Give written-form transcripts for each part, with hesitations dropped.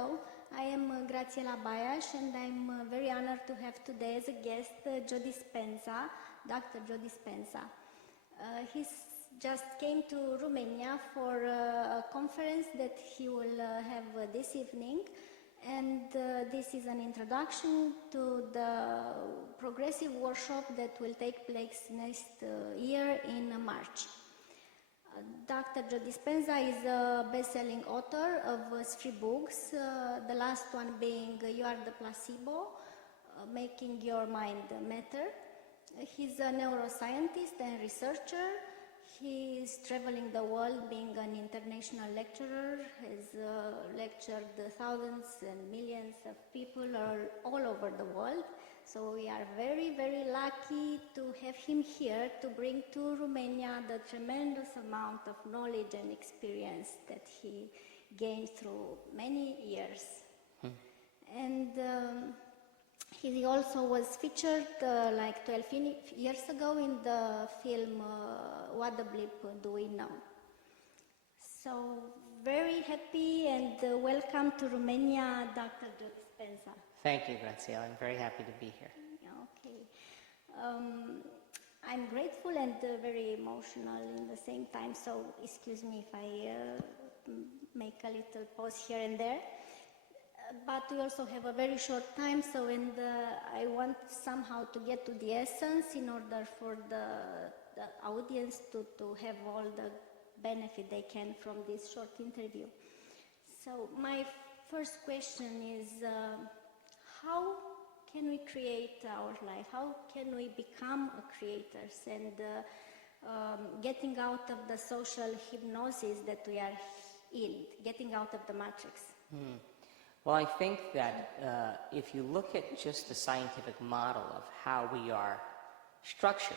Hello, I am Gratiela Baias, and I'm very honored to have today as a guest Dispenza, Dr. Joe Dispenza. He's just came to Romania for a conference that he will have this evening, and this is an introduction to the progressive workshop that will take place next year in March. Dr. Joe Dispenza is a best-selling author of 3 books, the last one being You Are the Placebo, Making Your Mind Matter. He's a neuroscientist and researcher. He is traveling the world being an international lecturer, has lectured thousands and millions of people all over the world. So we are very, very lucky to have him here to bring to Romania the tremendous amount of knowledge and experience that he gained through many years. And he also was featured like 12 years ago in the film What the Bleep Do We Know? So very happy and welcome to Romania, Dr. Joe Dispenza. Thank you, Gratiela. I'm very happy to be here. Okay. I'm grateful and very emotional in the same time, so excuse me if I make a little pause here and there. But we also have a very short time, so I want somehow to get to the essence in order for the audience to have all the benefit they can from this short interview. So my first question is, how can we create our life? How can we become creators and getting out of the social hypnosis that we are in, getting out of the matrix? Well, I think that if you look at just the scientific model of how we are structured,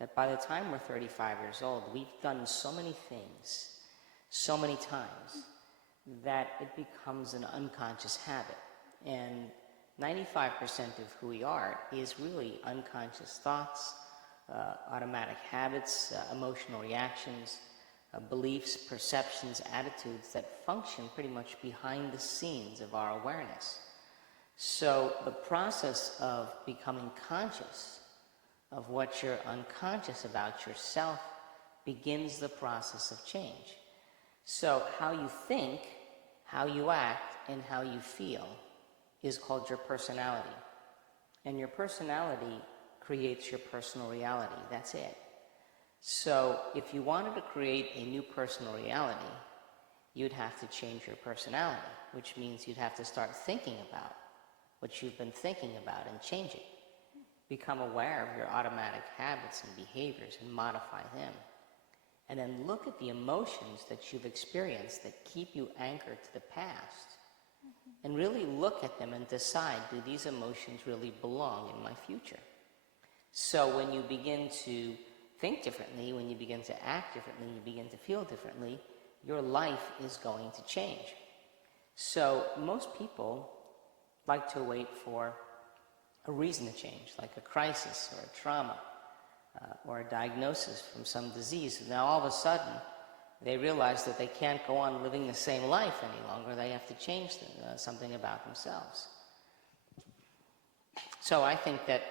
that by the time we're 35 years old, we've done so many things, so many times, that it becomes an unconscious habit. And 95% of who we are is really unconscious thoughts, automatic habits, emotional reactions, beliefs, perceptions, attitudes that function pretty much behind the scenes of our awareness. So the process of becoming conscious of what you're unconscious about yourself begins the process of change. So how you think, how you act, and how you feel is called your personality. And your personality creates your personal reality. That's it. So if you wanted to create a new personal reality, you'd have to change your personality, which means you'd have to start thinking about what you've been thinking about and change it. Become aware of your automatic habits and behaviors and modify them. And then look at the emotions that you've experienced that keep you anchored to the past. And really look at them and decide, do these emotions really belong in my future? So when you begin to think differently, when you begin to act differently, you begin to feel differently, your life is going to change. So most people like to wait for a reason to change, like a crisis or a trauma or a diagnosis from some disease. Now all of a sudden, they realize that they can't go on living the same life any longer. They have to change something about themselves. So I think that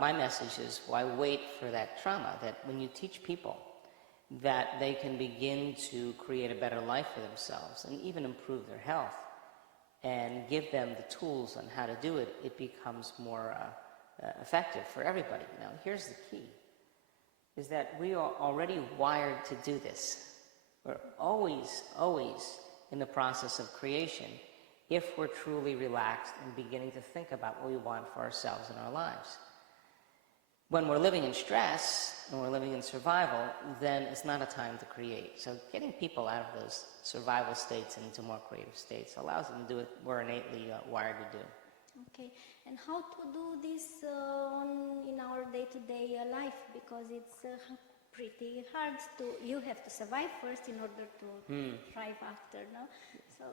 my message is, why wait for that trauma? That when you teach people that they can begin to create a better life for themselves and even improve their health and give them the tools on how to do it, it becomes more effective for everybody. Now, here's the key, is that we are already wired to do this. We're always in the process of creation if we're truly relaxed and beginning to think about what we want for ourselves and our lives. When we're living in stress and we're living in survival, then it's not a time to create. So getting people out of those survival states and into more creative states allows them to do what we're innately wired to do. Okay, and how to do this in our day-to-day life? Because it's pretty hard you have to survive first in order to thrive after, no? So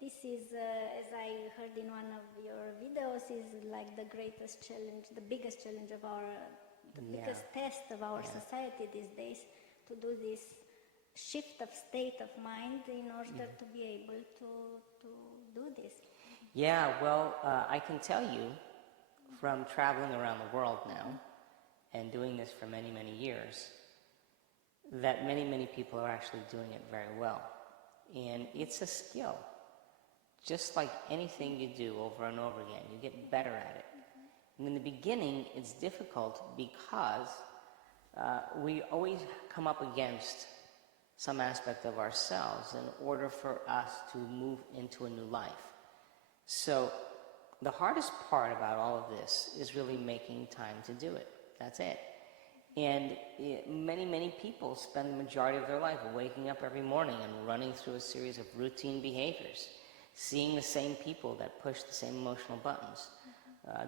this is, as I heard in one of your videos, is like the greatest challenge, the biggest challenge of the biggest test of our society these days, to do this shift of state of mind in order to be able to do this? Yeah, well, I can tell you from traveling around the world now and doing this for many, many years that many, many people are actually doing it very well. And it's a skill. Just like anything you do over and over again, you get better at it. And in the beginning, it's difficult because we always come up against some aspect of ourselves in order for us to move into a new life. So the hardest part about all of this is really making time to do it. That's it. And many, many people spend the majority of their life waking up every morning and running through a series of routine behaviors, seeing the same people that push the same emotional buttons,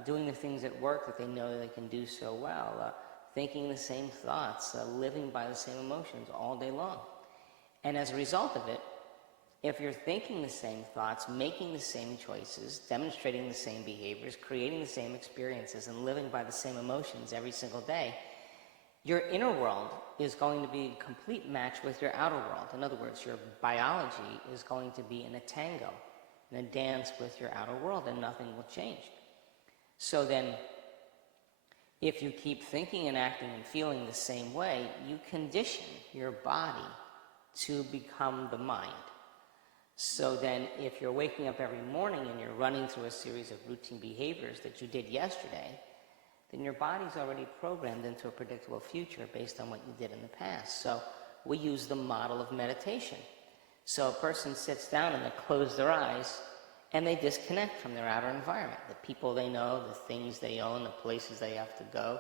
doing the things at work that they know they can do so well, thinking the same thoughts, living by the same emotions all day long. And as a result of it, if you're thinking the same thoughts, making the same choices, demonstrating the same behaviors, creating the same experiences, and living by the same emotions every single day, your inner world is going to be a complete match with your outer world. In other words, your biology is going to be in a tango, in a dance with your outer world, and nothing will change. So then, if you keep thinking and acting and feeling the same way, you condition your body to become the mind. So then, if you're waking up every morning and you're running through a series of routine behaviors that you did yesterday, then your body's already programmed into a predictable future based on what you did in the past. So we use the model of meditation. So a person sits down and they close their eyes and they disconnect from their outer environment, the people they know, the things they own, the places they have to go,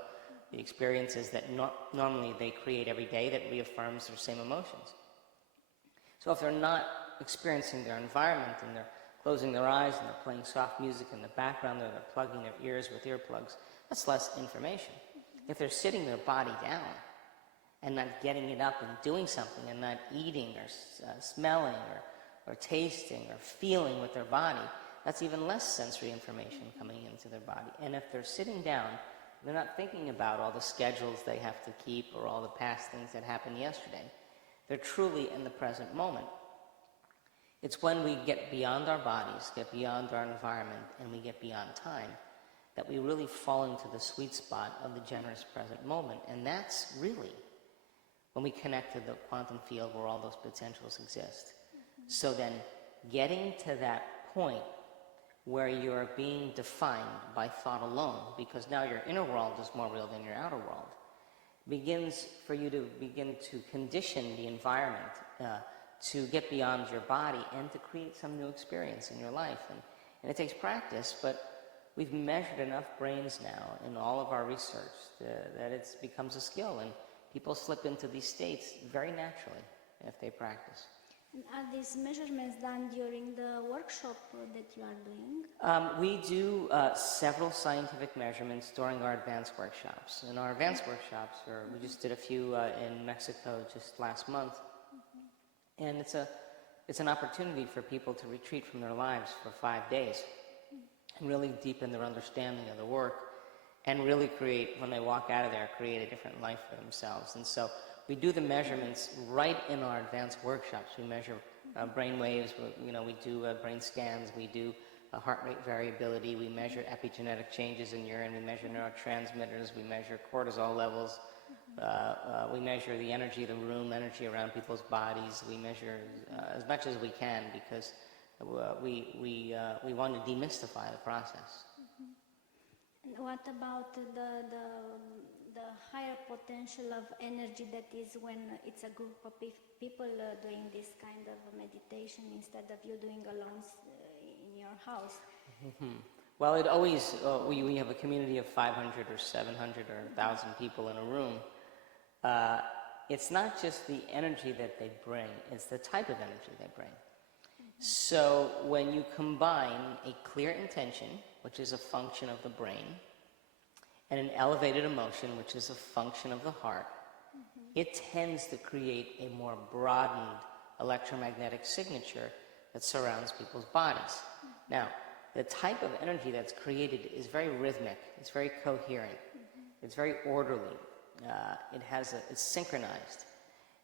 the experiences that normally they create every day that reaffirms their same emotions. So if they're not experiencing their environment and they're closing their eyes and they're playing soft music in the background or they're plugging their ears with earplugs, that's less information. If they're sitting their body down and not getting it up and doing something and not eating or smelling or tasting or feeling with their body, that's even less sensory information coming into their body. And if they're sitting down, they're not thinking about all the schedules they have to keep or all the past things that happened yesterday. They're truly in the present moment. It's when we get beyond our bodies, get beyond our environment, and we get beyond time, that we really fall into the sweet spot of the generous present moment. And that's really when we connect to the quantum field where all those potentials exist. So then, getting to that point where you're being defined by thought alone, because now your inner world is more real than your outer world, begins for you to begin to condition the environment to get beyond your body and to create some new experience in your life. And it takes practice, but we've measured enough brains now in all of our research that it becomes a skill, and people slip into these states very naturally if they practice. And are these measurements done during the workshop that you are doing? We do several scientific measurements during our advanced workshops. In our advanced workshops, we just did a few in Mexico just last month, and it's an opportunity for people to retreat from their lives for 5 days and really deepen their understanding of the work and really create, when they walk out of there, create a different life for themselves. And so we do the measurements right in our advanced workshops. We measure brain waves, we do brain scans, we do heart rate variability, we measure epigenetic changes in urine, we measure neurotransmitters, we measure cortisol levels, we measure the energy of the room, energy around people's bodies. We measure as much as we can because we want to demystify the process. And what about the higher potential of energy that is when it's a group of people doing this kind of meditation instead of you doing alone in your house? Well, it always, we have a community of 500 or 700 or 1,000 people in a room. It's not just the energy that they bring, it's the type of energy they bring. So when you combine a clear intention, which is a function of the brain, and an elevated emotion, which is a function of the heart, it tends to create a more broadened electromagnetic signature that surrounds people's bodies. Now, the type of energy that's created is very rhythmic, it's very coherent, it's very orderly, it's synchronized,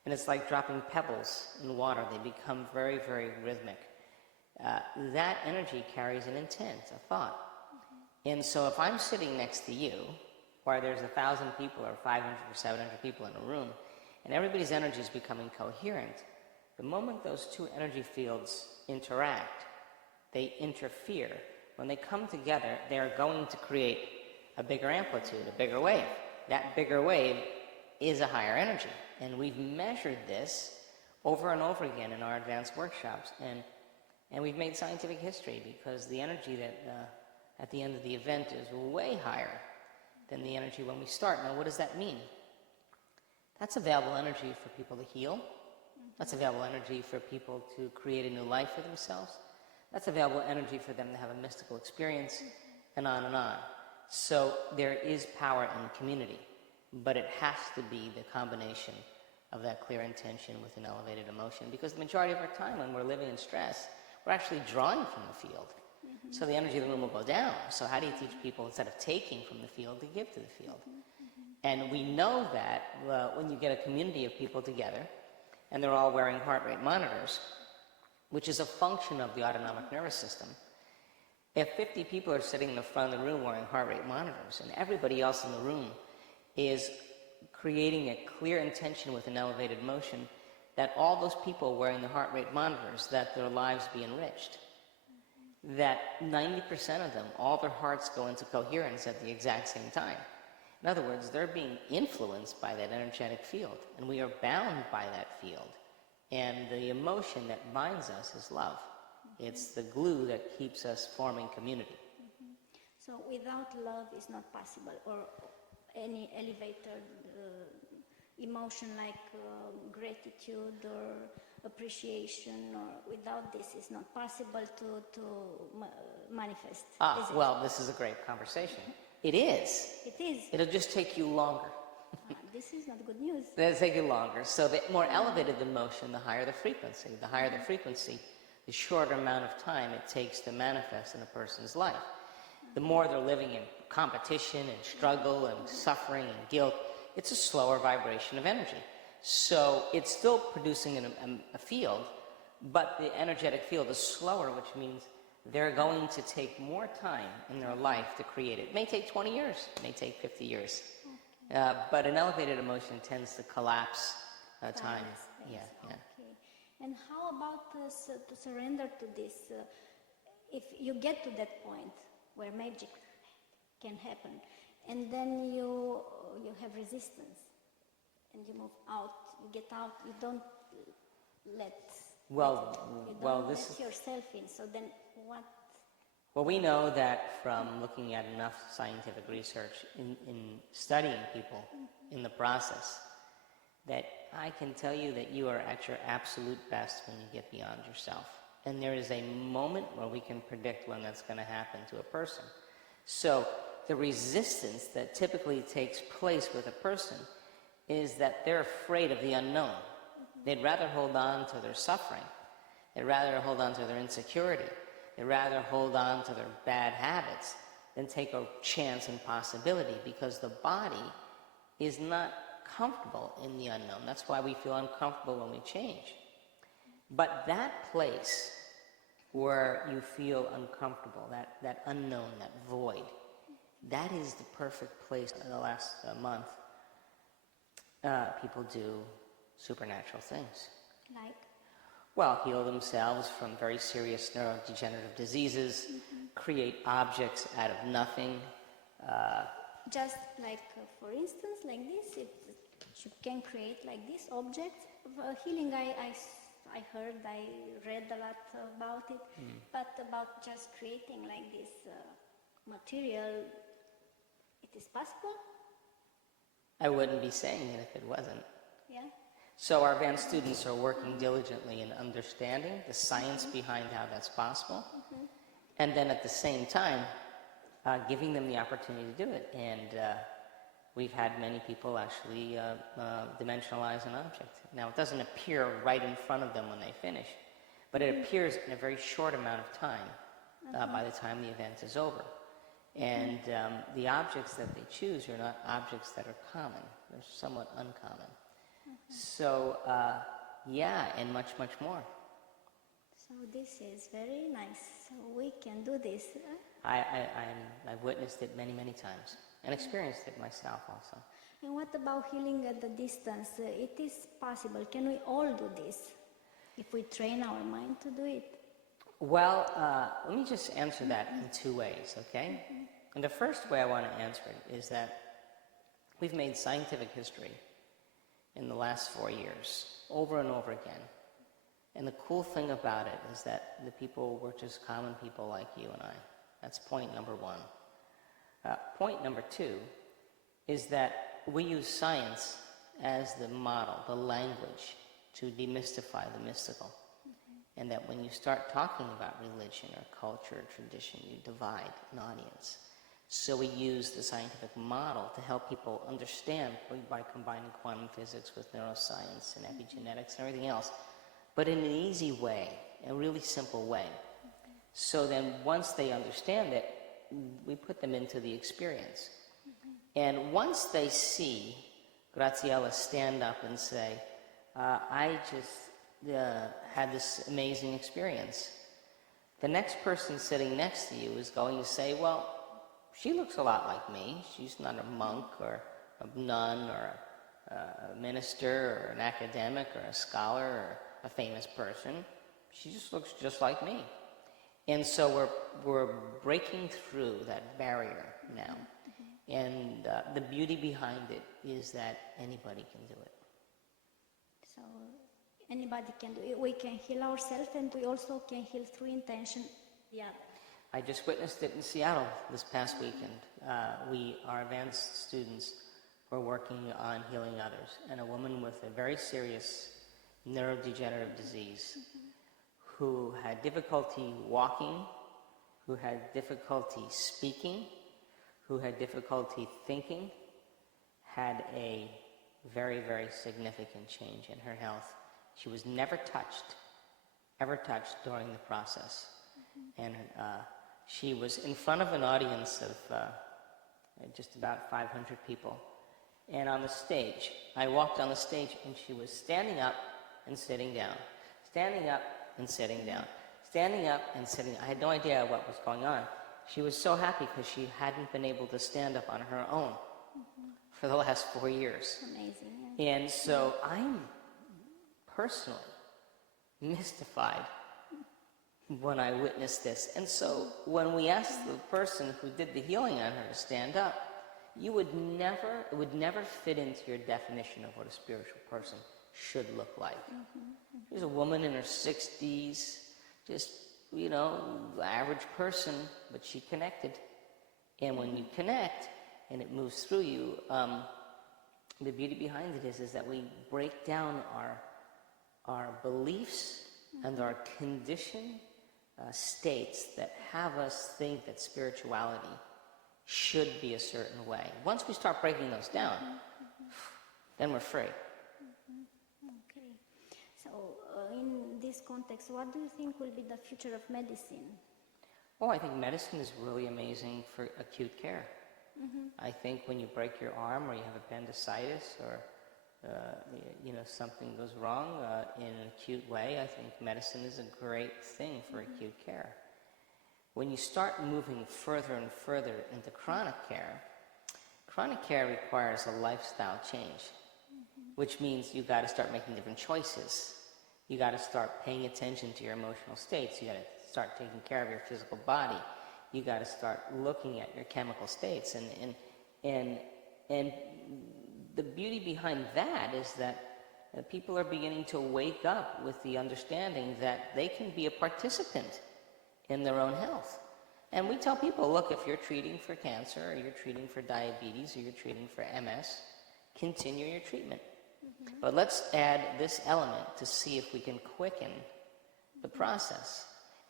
and it's like dropping pebbles in water. They become very, very rhythmic. that energy carries an intent, a thought. And so if I'm sitting next to you, or there's 1,000 people or 500 or 700 people in a room, and everybody's energy is becoming coherent, the moment those two energy fields interact, they interfere. When they come together, they're going to create a bigger amplitude, a bigger wave. That bigger wave is a higher energy. And we've measured this over and over again in our advanced workshops. And we've made scientific history because the energy that at the end of the event is way higher than the energy when we start. Now, what does that mean? That's available energy for people to heal. That's available energy for people to create a new life for themselves. That's available energy for them to have a mystical experience, and on and on. So there is power in community, but it has to be the combination of that clear intention with an elevated emotion, because the majority of our time when we're living in stress, we're actually drawing from the field. So the energy of the room will go down. So how do you teach people, instead of taking from the field, to give to the field? And we know that when you get a community of people together, and they're all wearing heart rate monitors, which is a function of the autonomic nervous system. If 50 people are sitting in the front of the room wearing heart rate monitors, and everybody else in the room is creating a clear intention with an elevated motion, that all those people wearing the heart rate monitors, that their lives be enriched. That 90% of them, all their hearts go into coherence at the exact same time. In other words, they're being influenced by that energetic field, and we are bound by that field. And the emotion that binds us is love. It's the glue that keeps us forming community. So without love is not possible, or any elevated emotion like gratitude or appreciation, or without this it's not possible to manifest. Well, this is a great conversation. It is. It is. It'll just take you longer. This is not good news. It'll take you longer. So the more elevated the motion, the higher the frequency. The higher the frequency, the shorter amount of time it takes to manifest in a person's life. The more they're living in competition and struggle and suffering and guilt, it's a slower vibration of energy. So it's still producing a field, but the energetic field is slower, which means they're going to take more time in their life to create it. It may take 20 years, it may take 50 years. But an elevated emotion tends to collapse time. Yeah. Okay. And how about to surrender to this? If you get to that point where magic can happen, and then you have resistance, and you move out, you get out, you don't let yourself in. So then what? Well, we know that from looking at enough scientific research in studying people in the process, that I can tell you that you are at your absolute best when you get beyond yourself. And there is a moment where we can predict when that's going to happen to a person. So the resistance that typically takes place with a person is that they're afraid of the unknown. They'd rather hold on to their suffering. They'd rather hold on to their insecurity. They'd rather hold on to their bad habits than take a chance and possibility, because the body is not comfortable in the unknown. That's why we feel uncomfortable when we change. But that place where you feel uncomfortable, that unknown, that void, that is the perfect place. In the last month, people do supernatural things. Like? Well, heal themselves from very serious neurodegenerative diseases, create objects out of nothing. Just like, for instance, like this, you can create like this objects. Healing, I heard, I read a lot about it, but about just creating like this material, it is possible? I wouldn't be saying it if it wasn't. Yeah. So our advanced students are working diligently in understanding the science behind how that's possible, and then at the same time, giving them the opportunity to do it. And we've had many people actually dimensionalize an object. Now, it doesn't appear right in front of them when they finish, but it appears in a very short amount of time by the time the event is over. And the objects that they choose are not objects that are common. They're somewhat uncommon. So, yeah, and much, much more. So So this is very nice. So we can do this. I've witnessed it many, many times and experienced it myself also. And what about healing at the distance? It is possible. Can we all do this if we train our mind to do it? Well, let me just answer that in two ways, okay? And the first way I want to answer it is that we've made scientific history in the last 4 years, over and over again. And the cool thing about it is that the people were just common people like you and I. That's point number one. Point number two is that we use science as the model, the language, to demystify the mystical. And that when you start talking about religion or culture or tradition, you divide an audience. So we use the scientific model to help people understand by combining quantum physics with neuroscience and epigenetics and everything else, but in an easy way, a really simple way. So then once they understand it, we put them into the experience. And once they see Gratiela stand up and say, I just had this amazing experience, the next person sitting next to you is going to say, well, she looks a lot like me. She's not a monk or a nun or a minister or an academic or a scholar or a famous person. She just looks just like me. And so we're breaking through that barrier now. And the beauty behind it is that anybody can do it. So anybody can do it. We can heal ourselves, and we also can heal through intention the other. I just witnessed it in Seattle this past weekend. Our advanced students were working on healing others, and a woman with a very serious neurodegenerative disease who had difficulty walking, who had difficulty speaking, who had difficulty thinking, had a very, very significant change in her health. She was never touched during the process. And she was in front of an audience of just about 500 people. And on the stage, I walked on the stage and she was standing up and sitting down, standing up and sitting down, standing up and sitting. I had no idea what was going on. She was so happy because she hadn't been able to stand up on her own for the last 4 years. Amazing. Yeah. And so I'm personally mystified when I witnessed this. And so when we asked the person who did the healing on her to stand up, it would never fit into your definition of what a spiritual person should look like. She's a woman in her 60s, just, average person, but she connected. And when you connect and it moves through you, the beauty behind it is that we break down our beliefs and our conditioned states that have us think that spirituality should be a certain way. Once we start breaking those down, then we're free. Okay. So in this context, what do you think will be the future of medicine? Oh, I think medicine is really amazing for acute care. I think when you break your arm or you have appendicitis or something goes wrong in an acute way, I think medicine is a great thing for acute care. When you start moving further and further into chronic care requires a lifestyle change, which means you got to start making different choices. You got to start paying attention to your emotional states. You got to start taking care of your physical body. You got to start looking at your chemical states, and the beauty behind that is that people are beginning to wake up with the understanding that they can be a participant in their own health. And we tell people, look, if you're treating for cancer, or you're treating for diabetes, or you're treating for MS, continue your treatment. But let's add this element to see if we can quicken the process.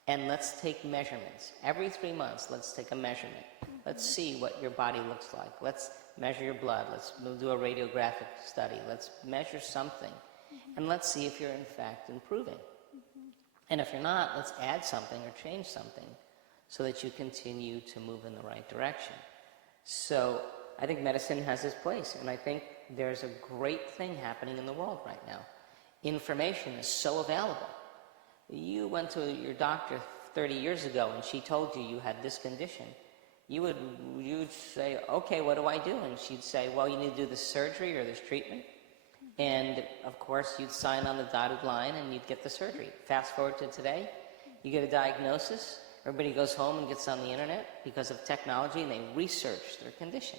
And let's take measurements. Every 3 months, let's take a measurement. Let's see what your body looks like. Let's measure your blood. We'll do a radiographic study. Let's measure something. And let's see if you're in fact improving. And if you're not, let's add something or change something so that you continue to move in the right direction. So I think medicine has its place, and I think there's a great thing happening in the world right now. Information is so available. you went to your doctor 30 years ago and she told you you had this condition, you would say, okay, what do I do? And she'd say, well, you need to do this surgery or this treatment. And of course, you'd sign on the dotted line and you'd get the surgery. Fast forward to today, you get a diagnosis, everybody goes home and gets on the internet because of technology and they research their condition.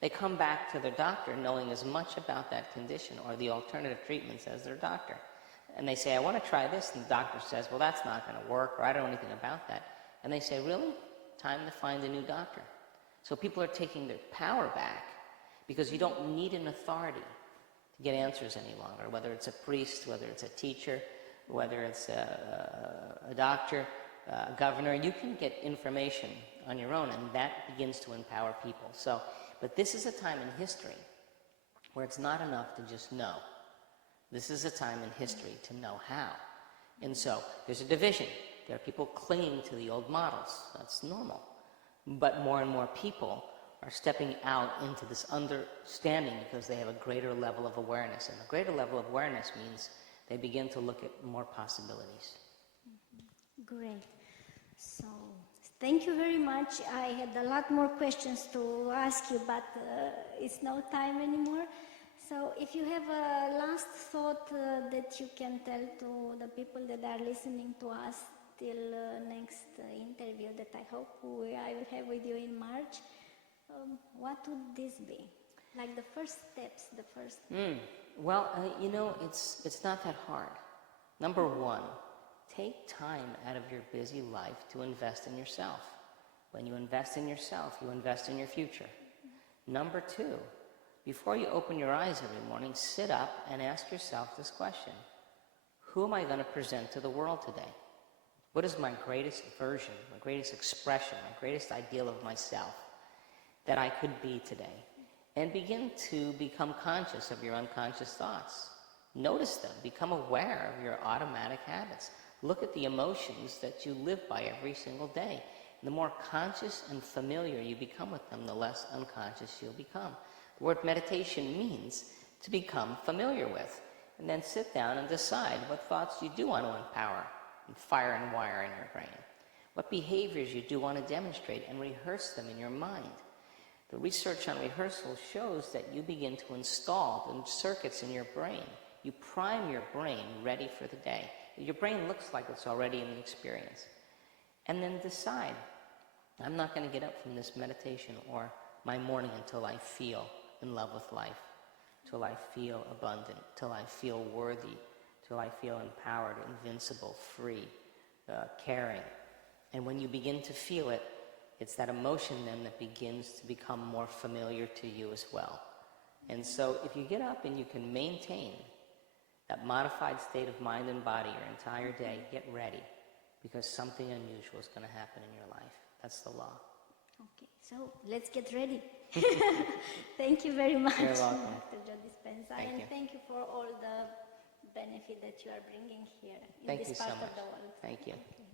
They come back to their doctor knowing as much about that condition or the alternative treatments as their doctor. And they say, I want to try this. And the doctor says, well, that's not going to work, or I don't know anything about that. And they say, really? Time to find a new doctor. So people are taking their power back because you don't need an authority to get answers any longer, whether it's a priest, whether it's a teacher, whether it's a doctor, a governor. You can get information on your own, and that begins to empower people. So, but this is a time in history where it's not enough to just know. This is a time in history to know how. And so there's a division. There are people clinging to the old models. That's normal. But more and more people are stepping out into this understanding because they have a greater level of awareness. And a greater level of awareness means they begin to look at more possibilities. Great. So, thank you very much. I had a lot more questions to ask you, but it's no time anymore. So, if you have a last thought that you can tell to the people that are listening to us till next interview that I hope I will have with you in March, what would this be? Like the first steps, the first... Well, it's not that hard. Number one, take time out of your busy life to invest in yourself. When you invest in yourself, you invest in your future. Number two, before you open your eyes every morning, sit up and ask yourself this question. Who am I going to present to the world today? What is my greatest version, my greatest expression, my greatest ideal of myself that I could be today? And begin to become conscious of your unconscious thoughts. Notice them. Become aware of your automatic habits. Look at the emotions that you live by every single day. The more conscious and familiar you become with them, the less unconscious you'll become. The word meditation means to become familiar with. And then sit down and decide what thoughts you do want to empower and fire and wire in your brain. What behaviors you do want to demonstrate and rehearse them in your mind. The research on rehearsal shows that you begin to install the circuits in your brain. You prime your brain ready for the day. Your brain looks like it's already in the experience. And then decide, I'm not going to get up from this meditation or my morning until I feel in love with life, till I feel abundant, till I feel worthy, till I feel empowered, invincible, free, caring. And when you begin to feel it, it's that emotion then that begins to become more familiar to you as well. And so if you get up and you can maintain that modified state of mind and body your entire day, get ready, because something unusual is going to happen in your life. That's the law. Okay, so let's get ready. Thank you very much, You're welcome. Dr. Dispenza, Thank and you. thank you for all the benefit that you are bringing here in Thank this you so part much. of the world. Thank you. Okay.